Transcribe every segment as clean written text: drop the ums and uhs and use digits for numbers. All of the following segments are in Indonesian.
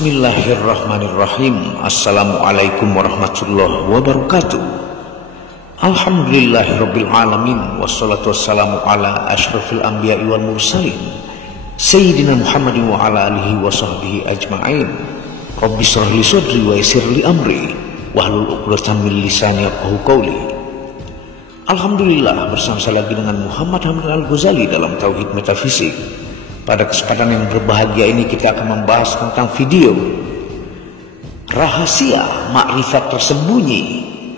Bismillahirrahmanirrahim. Assalamualaikum warahmatullahi wabarakatuh. Alhamdulillahirabbil alamin, wassalatu wassalamu ala asyrafil anbiya'i wal mursalin sayyidina Muhammadin wa ala alihi wa sahbihi ajma'in. Rabbi shrah li sadri wa yassir li amri wahlul 'uqdatam min lisani yafqahu qawli. Alhamdulillah, bersama saya lagi dengan Muhammad Hamid Al-Ghazali dalam Tauhid Metafisik. Pada kesempatan yang berbahagia ini kita akan membahas tentang video rahasia makrifat tersembunyi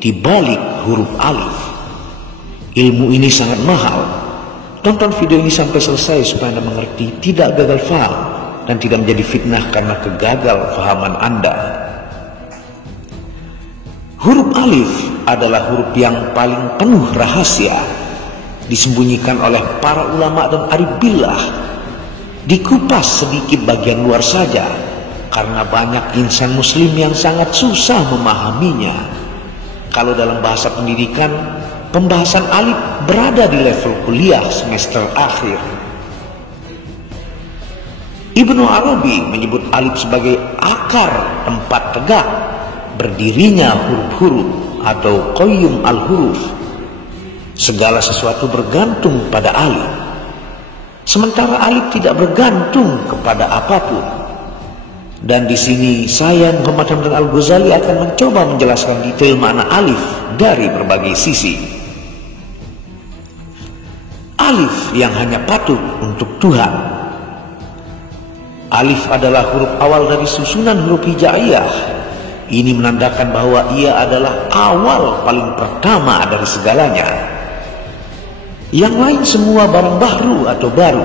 di balik huruf alif. Ilmu ini sangat mahal. Tonton video ini sampai selesai supaya Anda mengerti, tidak gagal faham dan tidak menjadi fitnah karena kegagal fahaman Anda. Huruf alif adalah huruf yang paling penuh rahasia, disembunyikan oleh para ulama dan arif billah. Dikupas sedikit bagian luar saja, karena banyak insan muslim yang sangat susah memahaminya. Kalau dalam bahasa pendidikan, pembahasan alif berada di level kuliah semester akhir. Ibnu Arabi menyebut alif sebagai akar tempat tegak berdirinya huruf-huruf atau qayyum al-huruf. Segala sesuatu bergantung pada alif, sementara alif tidak bergantung kepada apapun. Dan di sini saya Muhammad Hamid Al-Ghazali akan mencoba menjelaskan detail makna alif dari berbagai sisi. Alif yang hanya patut untuk Tuhan. Alif adalah huruf awal dari susunan huruf hijaiyah. Ini menandakan bahwa ia adalah awal paling pertama dari segalanya. Yang lain semua barang baru atau baru,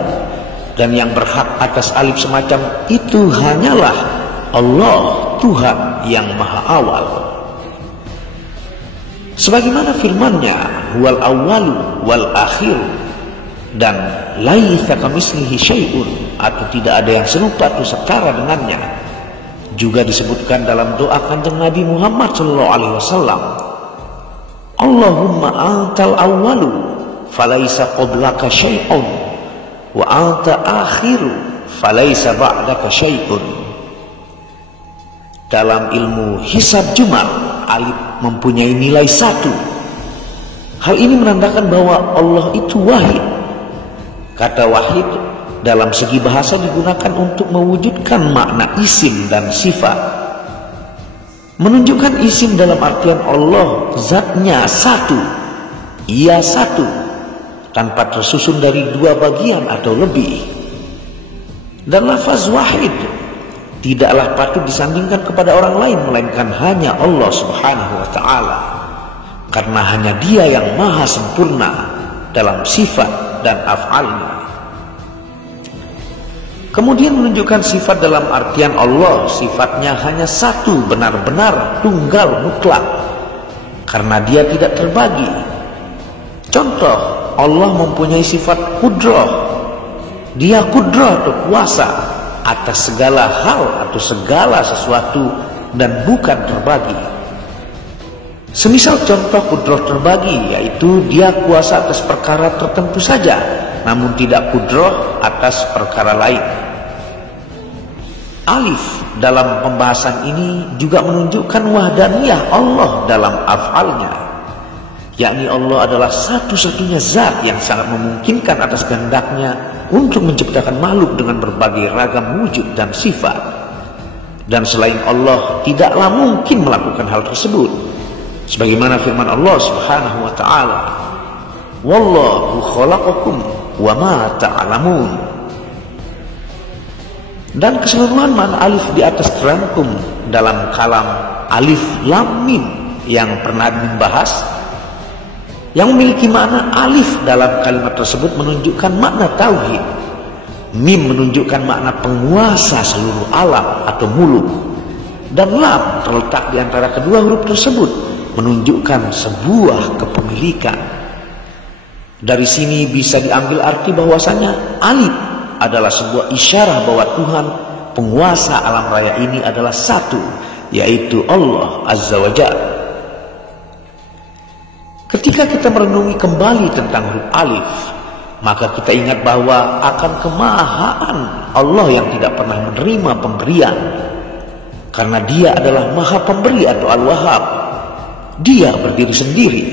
dan yang berhak atas alif semacam itu hanyalah Allah, Tuhan yang maha awal. Sebagaimana firman-Nya, huwal awwalu wal akhir, dan laisa kamitslihi syai'un, atau tidak ada yang serupa atau setara dengannya. Juga disebutkan dalam doa Kanjeng Nabi Muhammad SAW, Allahumma antal awwalu falaisa qablaka syai'un wa anta akhiru falaisa ba'daka syai'un. Dalam ilmu hisab jumal, alif mempunyai nilai 1. Hal ini menandakan bahwa Allah itu wahid. Kata wahid dalam segi bahasa digunakan untuk mewujudkan makna isim dan sifat, menunjukkan isim dalam artian Allah zatnya satu, ia satu, tanpa tersusun dari dua bagian atau lebih. Dan lafaz wahid tidaklah patut disandingkan kepada orang lain melainkan hanya Allah Subhanahu wa ta'ala, karena hanya Dia yang maha sempurna dalam sifat dan af'alnya. Kemudian menunjukkan sifat dalam artian Allah sifatnya hanya satu, benar-benar tunggal mutlak, karena Dia tidak terbagi. Contoh, Allah mempunyai sifat kudrah. Dia kudrah atau kuasa atas segala hal atau segala sesuatu dan bukan terbagi. Semisal contoh kudrah terbagi, yaitu Dia kuasa atas perkara tertentu saja, namun tidak kudrah atas perkara lain. Alif dalam pembahasan ini juga menunjukkan wahdaniyah Allah dalam af'alnya, yakni Allah adalah satu-satunya zat yang sangat memungkinkan atas kehendaknya untuk menciptakan makhluk dengan berbagai ragam wujud dan sifat. Dan selain Allah tidaklah mungkin melakukan hal tersebut. Sebagaimana firman Allah Subhanahu wa ta'ala, wallahu khalaqakum wa ma ta'lamun. Dan keseluruhan makna alif di atas terangkum dalam kalam alif lam mim yang pernah dibahas, yang memiliki makna alif dalam kalimat tersebut menunjukkan makna tauhid, mim menunjukkan makna penguasa seluruh alam atau muluk, dan lam terletak di antara kedua huruf tersebut menunjukkan sebuah kepemilikan. Dari sini bisa diambil arti bahwasanya alif adalah sebuah isyarah bahwa Tuhan penguasa alam raya ini adalah satu, yaitu Allah Azza wa Jalla. Ketika kita merenungi kembali tentang huruf alif, maka kita ingat bahwa akan kemahaan Allah yang tidak pernah menerima pemberian, karena dia adalah Maha Pemberi atau Al-Wahhab. Dia berdiri sendiri,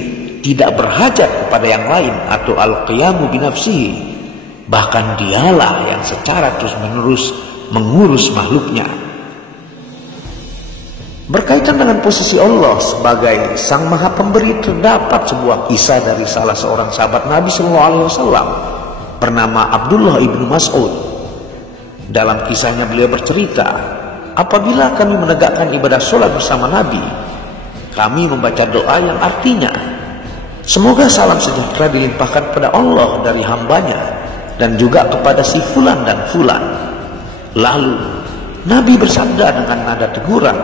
tidak berhajat kepada yang lain atau al-qiyamu binafsihi. Bahkan dialah yang secara terus-menerus mengurus makhluknya. Berkaitan dengan posisi Allah sebagai Sang Maha Pemberi, terdapat sebuah kisah dari salah seorang sahabat Nabi SAW bernama Abdullah ibnu Mas'ud. Dalam kisahnya beliau bercerita, apabila kami menegakkan ibadah sholat bersama Nabi, kami membaca doa yang artinya, semoga salam sejahtera dilimpahkan kepada Allah dari hambanya dan juga kepada si fulan dan fulan. Lalu Nabi bersabda dengan nada teguran,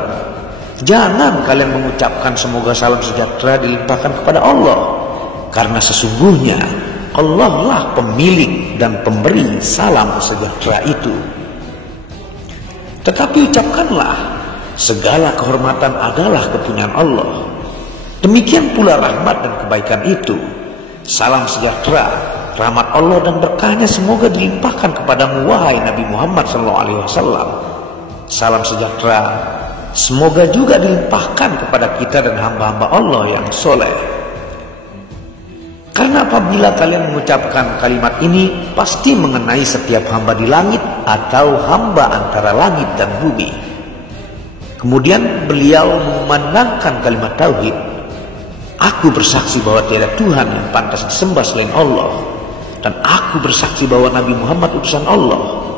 jangan kalian mengucapkan semoga salam sejahtera dilimpahkan kepada Allah, karena sesungguhnya Allah lah pemilik dan pemberi salam sejahtera itu. Tetapi ucapkanlah, segala kehormatan adalah kepunyaan Allah. Demikian pula rahmat dan kebaikan itu. Salam sejahtera, rahmat Allah dan berkahnya semoga dilimpahkan kepadamu wahai Nabi Muhammad SAW. Salam sejahtera semoga juga dilimpahkan kepada kita dan hamba-hamba Allah yang soleh. Karena apabila kalian mengucapkan kalimat ini, pasti mengenai setiap hamba di langit atau hamba antara langit dan bumi. Kemudian beliau memandangkan kalimat tauhid. Aku bersaksi bahwa tiada Tuhan yang pantas disembah selain Allah, dan aku bersaksi bahwa Nabi Muhammad utusan Allah.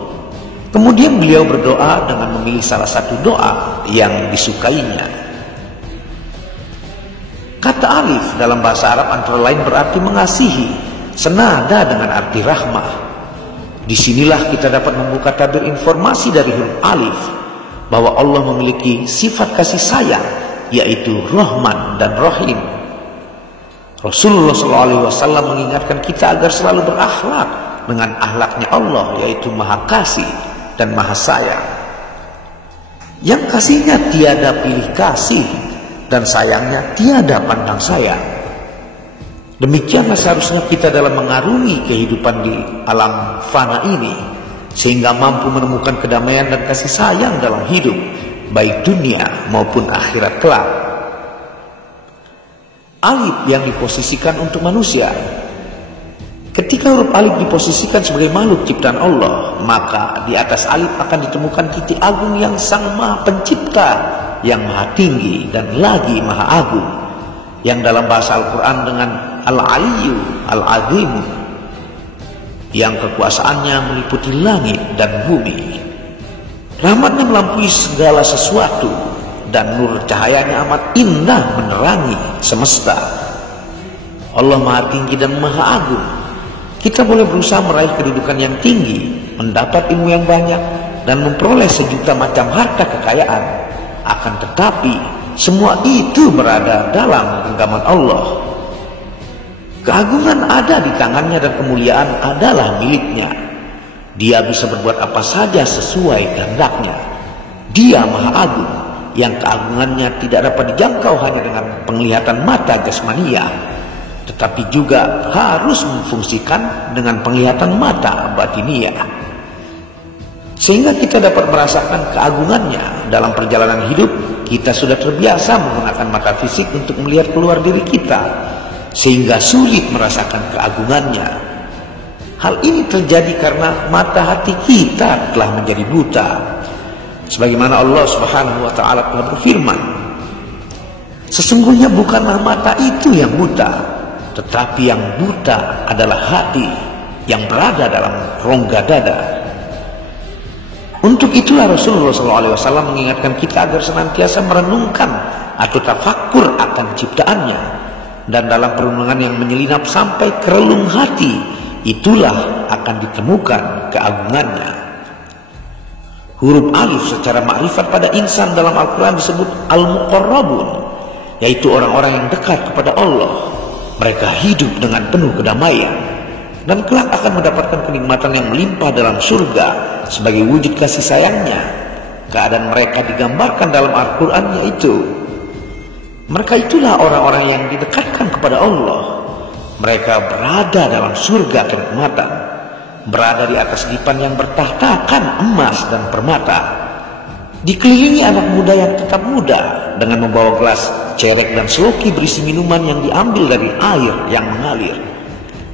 Kemudian beliau berdoa dengan memilih salah satu doa yang disukainya. Kata alif dalam bahasa Arab antara lain berarti mengasihi, senada dengan arti rahmah. Disinilah kita dapat membuka tabir informasi dari huruf alif bahwa Allah memiliki sifat kasih sayang, yaitu Rahman dan Rahim. Rasulullah SAW mengingatkan kita agar selalu berakhlak dengan akhlaknya Allah, yaitu Maha Kasih dan Maha Sayang. Yang kasihnya tiada pilih kasih dan sayangnya tiada pandang sayang. Demikianlah seharusnya kita dalam mengarungi kehidupan di alam fana ini, sehingga mampu menemukan kedamaian dan kasih sayang dalam hidup, baik dunia maupun akhirat kelak. Alif yang diposisikan untuk manusia. Ketika huruf alif diposisikan sebagai makhluk ciptaan Allah, maka di atas alif akan ditemukan titik agung yang Sang Maha Pencipta, yang Maha Tinggi dan lagi Maha Agung, yang dalam bahasa Al-Quran dengan Al-Aliyyu Al-Azim, yang kekuasaannya meliputi langit dan bumi. Rahmatnya melampaui segala sesuatu, dan nur cahayanya amat indah menerangi semesta. Allah Maha Tinggi dan Maha Agung. Kita boleh berusaha meraih kedudukan yang tinggi, mendapat ilmu yang banyak, dan memperoleh sejuta macam harta kekayaan. Akan tetapi semua itu berada dalam genggaman Allah. Keagungan ada di tangannya dan kemuliaan adalah miliknya. Dia bisa berbuat apa saja sesuai kehendaknya. Dia Maha Agung, yang keagungannya tidak dapat dijangkau hanya dengan penglihatan mata jasmania, tetapi juga harus memfungsikan dengan penglihatan mata batinia, sehingga kita dapat merasakan keagungannya. Dalam perjalanan hidup, kita sudah terbiasa menggunakan mata fisik untuk melihat keluar diri kita, sehingga sulit merasakan keagungannya. Hal ini terjadi karena mata hati kita telah menjadi buta. Sebagaimana Allah Subhanahu wa Ta'ala telah berfirman, sesungguhnya bukanlah mata itu yang buta, tetapi yang buta adalah hati yang berada dalam rongga dada. Untuk itulah Rasulullah SAW mengingatkan kita agar senantiasa merenungkan atau tafakkur akan ciptaannya, dan dalam perenungan yang menyelinap sampai ke relung hati, itulah akan ditemukan keagungannya. Huruf alif secara makrifat pada insan dalam Al-Quran disebut al-muqarrabun, yaitu orang-orang yang dekat kepada Allah. Mereka hidup dengan penuh kedamaian dan kelak akan mendapatkan kenikmatan yang melimpah dalam surga sebagai wujud kasih sayangnya. Keadaan mereka digambarkan dalam Al-Quran, yaitu mereka itulah orang-orang yang didekatkan kepada Allah. Mereka berada dalam surga kenikmatan, berada di atas dipan yang bertahtakan emas dan permata. Dikelilingi anak muda yang tetap muda dengan membawa gelas cerek dan seloki berisi minuman yang diambil dari air yang mengalir,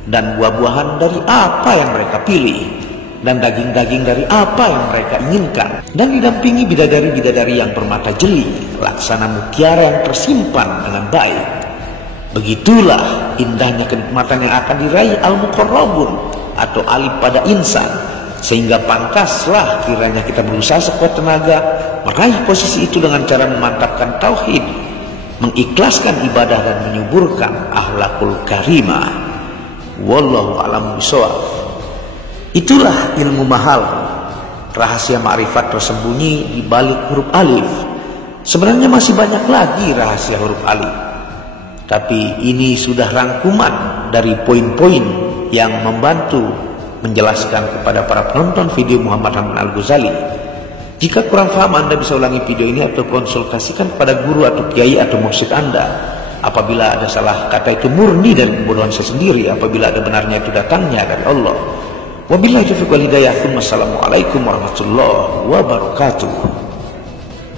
dan buah-buahan dari apa yang mereka pilih, dan daging-daging dari apa yang mereka inginkan, dan didampingi bidadari-bidadari yang bermata jeli, laksana mutiara yang tersimpan dengan baik. Begitulah indahnya kenikmatan yang akan diraih al-muqarrabun atau alif pada insan, sehingga pantaslah kiranya kita berusaha sekuat tenaga meraih posisi itu dengan cara memantapkan tauhid, mengikhlaskan ibadah dan menyuburkan akhlakul karimah. Wallahu a'lam bishawab. Itulah ilmu mahal, rahasia ma'rifat tersembunyi di balik huruf alif. Sebenarnya masih banyak lagi rahasia huruf alif, tapi ini sudah rangkuman dari poin-poin yang membantu menjelaskan kepada para penonton video Muhammad Hamdan Al-Ghazali. Jika kurang paham, Anda bisa ulangi video ini atau konsultasikan kepada guru atau kiai atau mursyid Anda. Apabila ada salah kata itu murni dari kebodohan saya sendiri, apabila ada benarnya itu datangnya dari Allah. Wabillahi taufiq wal hidayah. Wassalamualaikum warahmatullahi wabarakatuh.